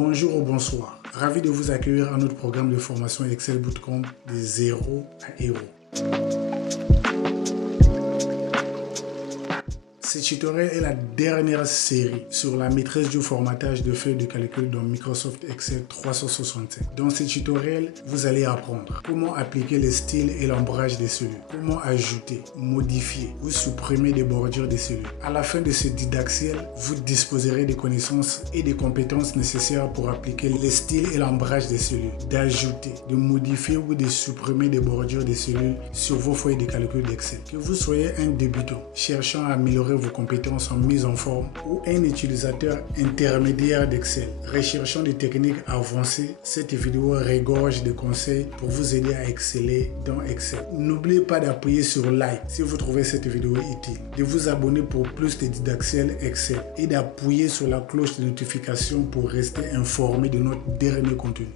Bonjour ou bonsoir, ravi de vous accueillir à notre programme de formation Excel Bootcamp de 0 à héros. Ce tutoriel est la dernière série sur la maîtrise du formatage de feuilles de calcul dans Microsoft Excel 365. Dans ce tutoriel, vous allez apprendre comment appliquer les styles et l'ombrage des cellules, comment ajouter, modifier ou supprimer des bordures des cellules. À la fin de ce didacticiel, vous disposerez des connaissances et des compétences nécessaires pour appliquer les styles et l'ombrage des cellules, d'ajouter, de modifier ou de supprimer des bordures des cellules sur vos feuilles de calcul d'Excel. Que vous soyez un débutant cherchant à améliorer vos compétences en mise en forme ou un utilisateur intermédiaire d'Excel recherchant des techniques avancées, cette vidéo regorge de conseils pour vous aider à exceller dans Excel. N'oubliez pas d'appuyer sur like si vous trouvez cette vidéo utile, de vous abonner pour plus de didacticiels Excel et d'appuyer sur la cloche de notification pour rester informé de notre dernier contenu.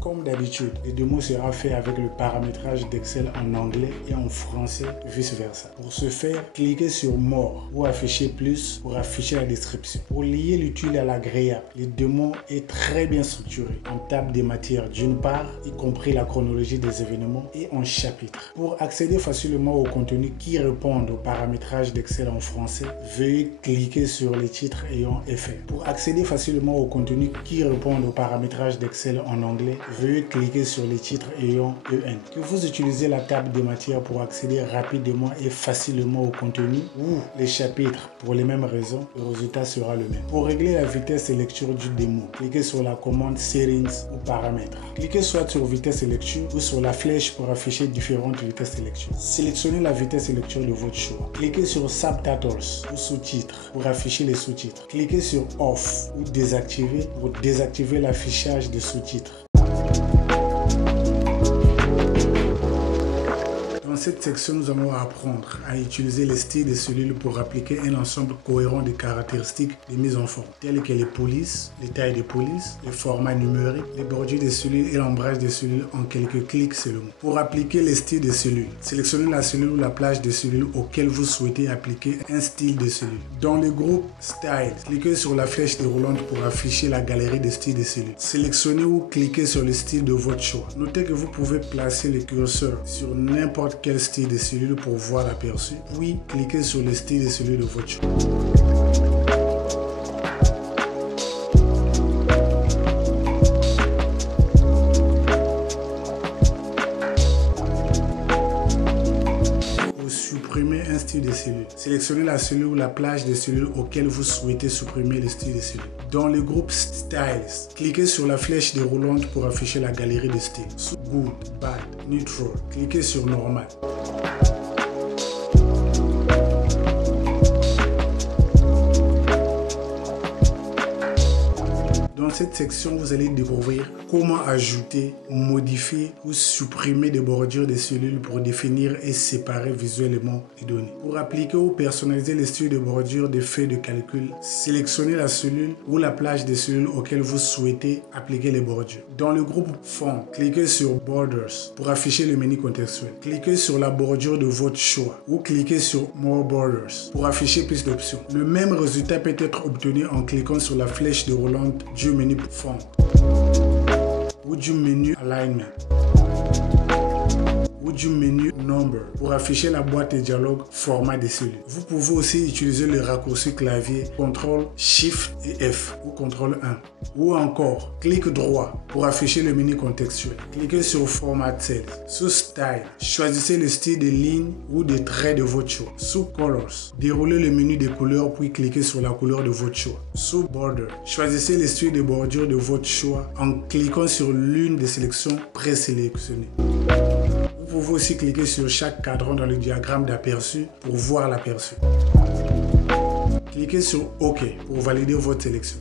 Comme d'habitude, le démo sera fait avec le paramétrage d'Excel en anglais et en français, vice-versa. Pour ce faire, cliquez sur More ou Afficher plus pour afficher la description. Pour lier l'utile à l'agréable, le démo est très bien structuré en table des matières d'une part, y compris la chronologie des événements, et en chapitres. Pour accéder facilement au contenu qui répond au paramétrage d'Excel en français, veuillez cliquer sur les titres ayant effet. Pour accéder facilement au contenu qui répond au paramétrage d'Excel en anglais, veuillez cliquer sur les titres ayant EN. Que vous utilisez la table des matières pour accéder rapidement et facilement au contenu ou les chapitres pour les mêmes raisons, le résultat sera le même. Pour régler la vitesse de lecture du démo, cliquez sur la commande Settings ou Paramètres. Cliquez soit sur vitesse de lecture ou sur la flèche pour afficher différentes vitesses de lecture. Sélectionnez la vitesse de lecture de votre choix. Cliquez sur Subtitles ou sous-titres pour afficher les sous-titres. Cliquez sur Off ou Désactiver pour désactiver l'affichage des sous-titres. Dans cette section, nous allons apprendre à utiliser les styles des cellules pour appliquer un ensemble cohérent de caractéristiques de mise en forme, telles que les polices, les tailles de police, les formats numériques, les bordures des cellules et l'ombrage des cellules en quelques clics seulement. Pour appliquer les styles des cellules, sélectionnez la cellule ou la plage de cellules auquel vous souhaitez appliquer un style de cellule. Dans le groupe Style, cliquez sur la flèche déroulante pour afficher la galerie des styles de cellules. Sélectionnez ou cliquez sur le style de votre choix. Notez que vous pouvez placer le curseur sur n'importe quel style de cellule pour voir l'aperçu, puis cliquez sur le style de cellule de votre choix. Supprimer un style de cellule. Sélectionnez la cellule ou la plage de cellules auquel vous souhaitez supprimer le style de cellule. Dans le groupe Styles, cliquez sur la flèche déroulante pour afficher la galerie de styles. Sous Good, Bad, Neutral, cliquez sur Normal. Dans cette section, vous allez découvrir comment ajouter, modifier ou supprimer des bordures des cellules pour définir et séparer visuellement les données. Pour appliquer ou personnaliser les styles de bordure des feuilles de calcul, sélectionnez la cellule ou la plage des cellules auxquelles vous souhaitez appliquer les bordures. Dans le groupe Font, cliquez sur Borders pour afficher le menu contextuel. Cliquez sur la bordure de votre choix ou cliquez sur More Borders pour afficher plus d'options. Le même résultat peut être obtenu en cliquant sur la flèche déroulante du menu Font ou du menu Alignment ou du menu Number pour afficher la boîte de dialogue format des cellules. Vous pouvez aussi utiliser le raccourci clavier CTRL SHIFT et F ou CTRL 1 ou encore clic droit pour afficher le menu contextuel. Cliquez sur Format Cells. Sous Style, choisissez le style de ligne ou de trait de votre choix. Sous Colors, déroulez le menu des couleurs puis cliquez sur la couleur de votre choix. Sous Border, choisissez le style de bordure de votre choix en cliquant sur l'une des sélections présélectionnées. Vous pouvez aussi cliquer sur chaque cadran dans le diagramme d'aperçu pour voir l'aperçu. Cliquez sur OK pour valider votre sélection.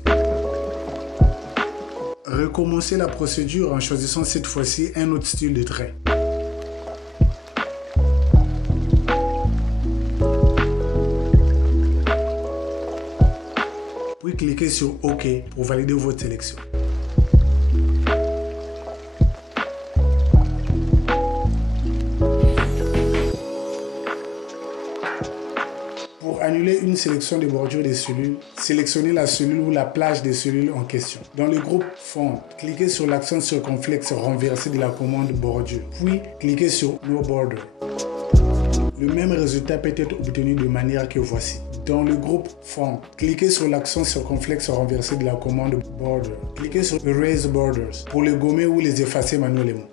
Recommencez la procédure en choisissant cette fois-ci un autre style de trait. Puis cliquez sur OK pour valider votre sélection. Pour annuler une sélection de bordure des cellules, sélectionnez la cellule ou la plage des cellules en question. Dans le groupe Fond, cliquez sur l'accent circonflexe renversé de la commande bordure, puis cliquez sur No Border. Le même résultat peut être obtenu de manière que voici. Dans le groupe Fond, cliquez sur l'accent circonflexe renversé de la commande Border. Cliquez sur Erase Borders pour les gommer ou les effacer manuellement.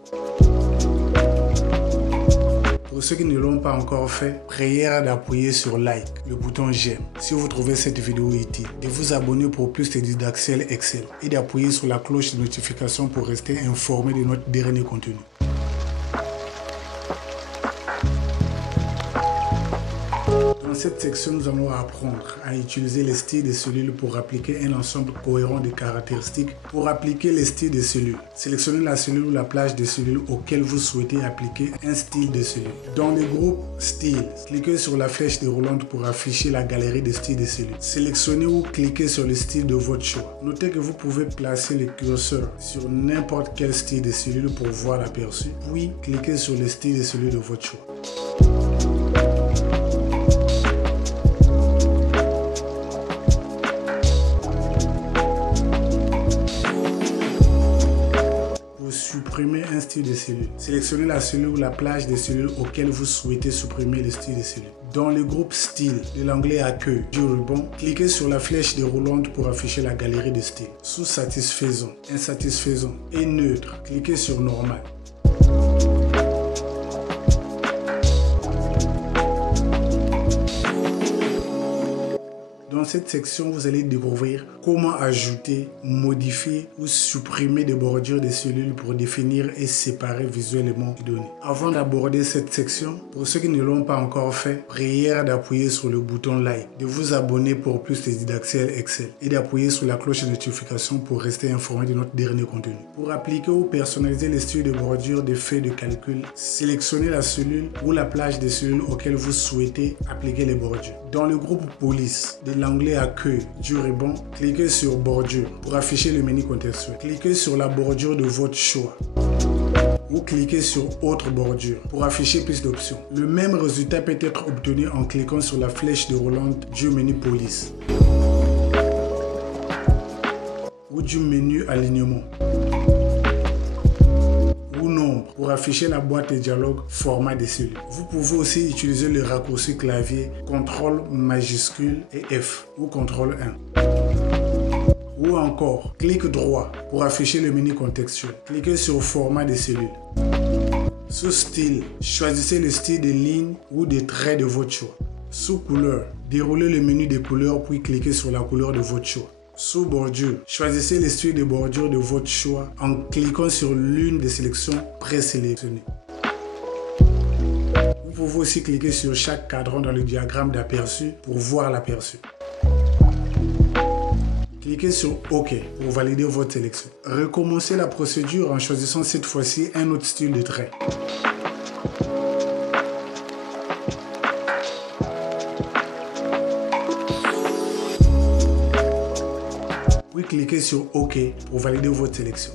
Pour ceux qui ne l'ont pas encore fait, prière d'appuyer sur like, le bouton j'aime, si vous trouvez cette vidéo utile, de vous abonner pour plus de didacticiel Excel et d'appuyer sur la cloche de notification pour rester informé de notre dernier contenu. Dans cette section, nous allons apprendre à utiliser les styles des cellules pour appliquer un ensemble cohérent de caractéristiques. Pour appliquer les styles des cellules, sélectionnez la cellule ou la plage de cellules auquel vous souhaitez appliquer un style de cellule. Dans le groupe Style, cliquez sur la flèche déroulante pour afficher la galerie des styles des cellules. Sélectionnez ou cliquez sur le style de votre choix. Notez que vous pouvez placer le curseur sur n'importe quel style de cellule pour voir l'aperçu, puis cliquez sur le style de cellules de votre choix. Supprimer un style de cellule. Sélectionnez la cellule ou la plage de cellules auquel vous souhaitez supprimer le style de cellule. Dans le groupe Style de l'onglet Accueil du ruban, cliquez sur la flèche déroulante pour afficher la galerie de styles. Sous Satisfaisant, Insatisfaisant et Neutre, cliquez sur Normal. Dans cette section, vous allez découvrir comment ajouter, modifier ou supprimer des bordures de cellules pour définir et séparer visuellement les données. Avant d'aborder cette section, pour ceux qui ne l'ont pas encore fait, prière d'appuyer sur le bouton like, de vous abonner pour plus de didacticiel Excel et d'appuyer sur la cloche de notification pour rester informé de notre dernier contenu. Pour appliquer ou personnaliser les styles de bordure des feuilles de calcul, sélectionnez la cellule ou la plage des cellules auxquelles vous souhaitez appliquer les bordures. Dans le groupe Police de l'onglet Accueil du ruban, cliquez sur Bordure pour afficher le menu contextuel. Cliquez sur la bordure de votre choix ou cliquez sur Autre bordure pour afficher plus d'options. Le même résultat peut être obtenu en cliquant sur la flèche déroulante du menu Police ou du menu Alignement ou Nombre pour afficher la boîte de dialogue Format des cellules. Vous pouvez aussi utiliser le raccourci clavier CTRL majuscule et F ou CTRL 1. Ou encore, clic droit pour afficher le menu contextuel. Cliquez sur Format des cellules. Sous Style, choisissez le style de ligne ou de traits de votre choix. Sous Couleur, déroulez le menu des couleurs puis cliquez sur la couleur de votre choix. Sous Bordure, choisissez le style de bordure de votre choix en cliquant sur l'une des sélections présélectionnées. Vous pouvez aussi cliquer sur chaque cadran dans le diagramme d'aperçu pour voir l'aperçu. Cliquez sur OK pour valider votre sélection. Recommencez la procédure en choisissant cette fois-ci un autre style de trait. Puis cliquez sur OK pour valider votre sélection.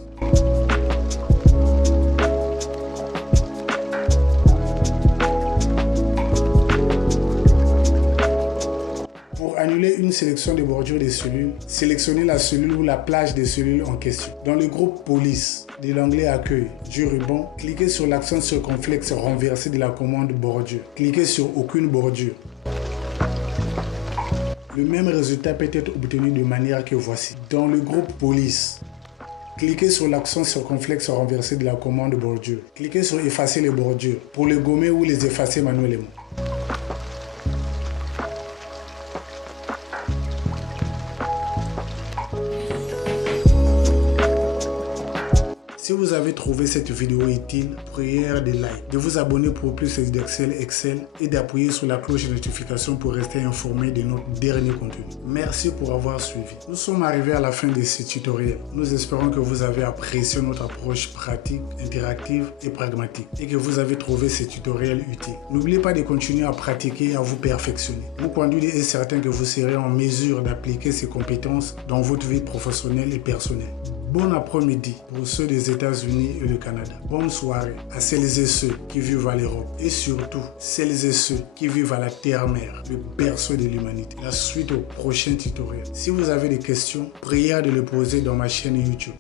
Pour annuler une sélection de bordure des cellules, sélectionnez la cellule ou la plage des cellules en question. Dans le groupe Police de l'onglet Accueil du ruban, cliquez sur l'accent circonflexe renversé de la commande Bordure. Cliquez sur Aucune bordure. Le même résultat peut être obtenu de manière que voici. Dans le groupe Police, cliquez sur l'accent circonflexe renversé de la commande Bordure. Cliquez sur Effacer les bordures pour les gommer ou les effacer manuellement. Si vous avez trouvé cette vidéo utile, prière de like, de vous abonner pour plus de didacticiel Excel et d'appuyer sur la cloche de notification pour rester informé de notre dernier contenu. Merci pour avoir suivi. Nous sommes arrivés à la fin de ce tutoriel. Nous espérons que vous avez apprécié notre approche pratique, interactive et pragmatique et que vous avez trouvé ce tutoriel utile. N'oubliez pas de continuer à pratiquer et à vous perfectionner. Mon conduit est certain que vous serez en mesure d'appliquer ces compétences dans votre vie professionnelle et personnelle. Bon après-midi pour ceux des États-Unis et du Canada. Bonne soirée à celles et ceux qui vivent à l'Europe et surtout celles et ceux qui vivent à la terre-mère, le berceau de l'humanité. La suite au prochain tutoriel. Si vous avez des questions, priez de les poser dans ma chaîne YouTube.